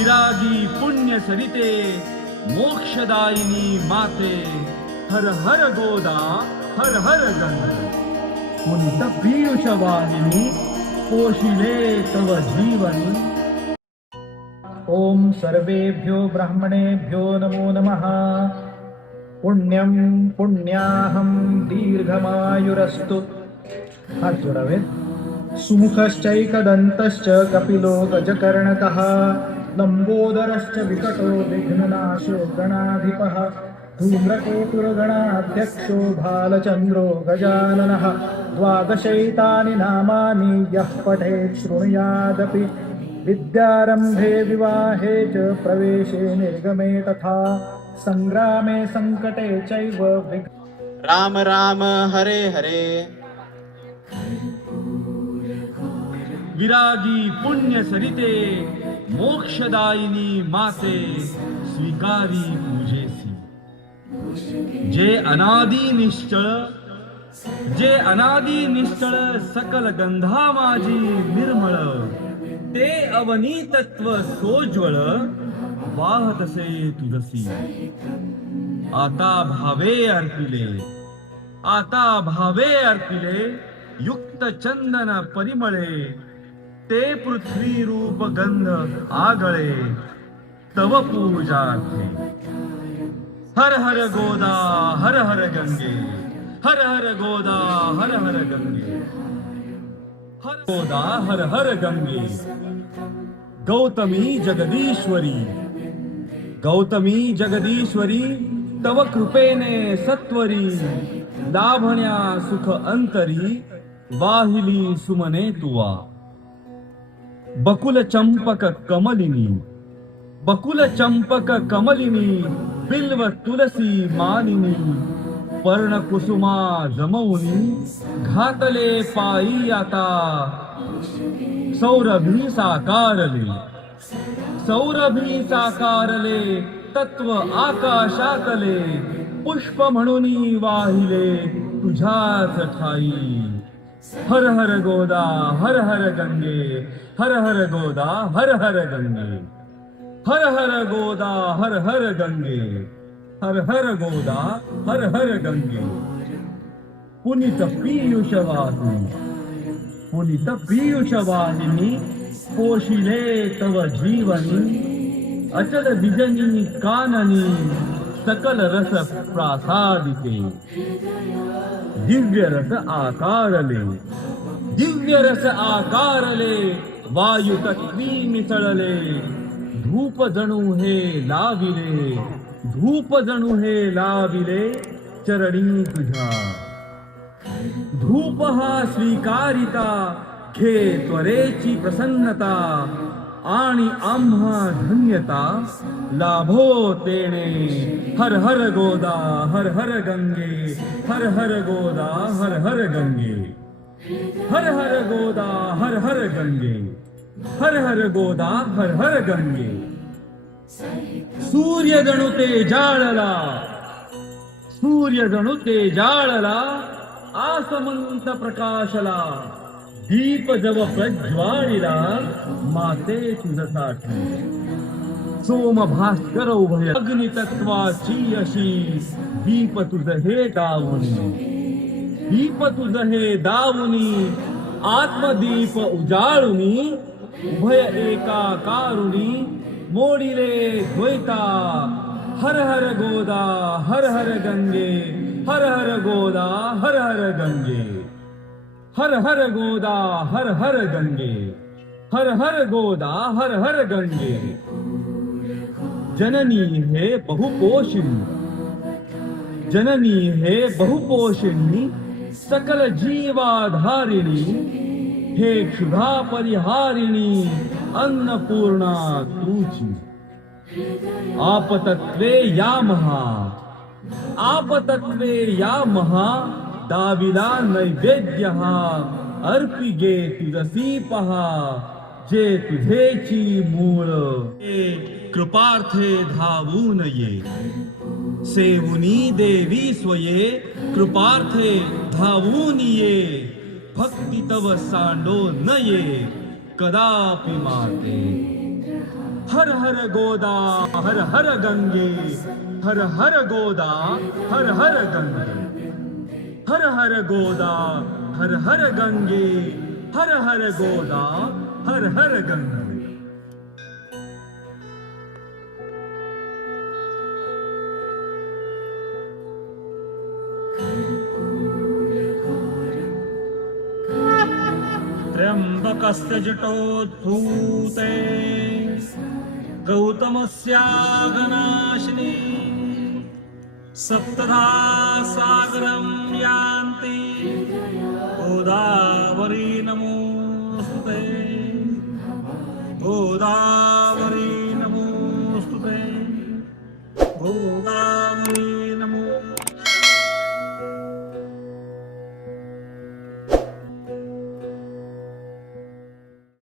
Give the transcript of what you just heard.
विरागी पुण्य सरिते मोक्षदायिनी माते हर हर गोदा हर हर गंगे पुनित पीयूष वाहिनी पोषिले तव जीवनी। ओम सर्वेभ्यो ब्राह्मणेभ्यो नमो नमः। पुण्यं पुण्याहं दीर्घमायुरस्तु। हात जोडावेत। सुमुखश्चैकदन्तश्च कपिलो गजकर्णकः लंबोदरश्च विकटो विघ्ननाशो गणाधिपः धूम्रकेतुर्गणाध्यक्षो भालचन्द्रो गजाननः। द्वादशैतानि नामानि यः पठेत् शृणुयादपि विद्यारम्भे विवाहे च प्रवेशे निर्गमे तथा संग्रामे संकटे चैव राम राम हरे हरे। विरागी पुण्य सरिते मोक्षदायिनी माते स्वीकारी पूजेसी। जे अनादी निश्चळ सकल गंधा माझी निर्मळ ते अवनी तत्व सोज्वळ वाहतसे तुझसी। आता भावे अर्पिले युक्त चंदन परिमळे ते पृथ्वी रूप गंध आगळे तव पूजार्थे। हर हर गोदा हर हर गंगे हर हर गोदा हर हर गंगे हर गोदा हर हर गंगे। गौतमी जगदीश्वरी तव कृपेने सत्वरी लाभण्या सुख अंतरी वाहिली सुमने तुवा। बकुल चंपक कमलिनी बिल्व तुलसी मानिनी पर्ण कुसुमा जमवुनी घातले पायी आता सौरभी साकारले तत्व आकाशातले पुष्प म्हणून वाहिले तुझ्याच ठाई। हर हर गोदा हर हर गंगे हर हर गोदा हर हर गंगे हर हर गोदा हर हर गंगे हर हर गोदा हर हर गंगे। पुनित पीयूष वाहिनी पोषिले तव जीवनी अचल बिजनी काननी सकल रस प्रासादिके। दिव्य रस आकारले वायु तत्वी मिसळले धूप जणू हे लाविले चरणी तुझ्या। धूप हा स्वीकारिता घे त्वरेची प्रसन्नता आणि आम्हा धन्यता लाभो तेने। हर हर गोदा हर हर गंगे हर हर गोदा हर हर गंगे हर हर गोदा हर हर गंगे हर हर गोदा हर हर गंगे। सूर्य जणू ते जाळला आसमंत प्रकाशला दीप जव प्रज्वाळीला माते तुझसाठी। सोम भास्कर उभय अग्नितत्वाची अशी दीप तुझ हे दावुनी आत्मदीप उजाळुनी उभय एकाकारुणी मोडिले द्वैता। हर हर गोदा हर हर गंगे हर हर गोदा हर हर गंगे हर हर गोदा हर हर गंगे हर हर गोदा हर हर गंगे। जननी हे बहुपोषिणी सकल जीवाधारिणी हे क्षुधा परिहारिणी अन्नपूर्णा तुझी। आपतत्वे या महा दाविला नैवेद्य हा अर्पी गे तुझसी पहा जे तुझेची मूळ। कृपार्थे धावून ये सेवुनी देवी स्वये कृपार्थे धावून ये भक्ती तव सांडो न ये कदापि माते। हर हर गोदा हर हर गंगे हर हर गोदा हर हर गंगे हर हर गोदा हर हर गंगे हर हर गोदा हर हर गंगे. त्र्यंबकस्य जटोद्धूते गौतमस्याघनाशिनी सप्तधा सागरं यान्ति गोदावरी नमोस्तुते गोदा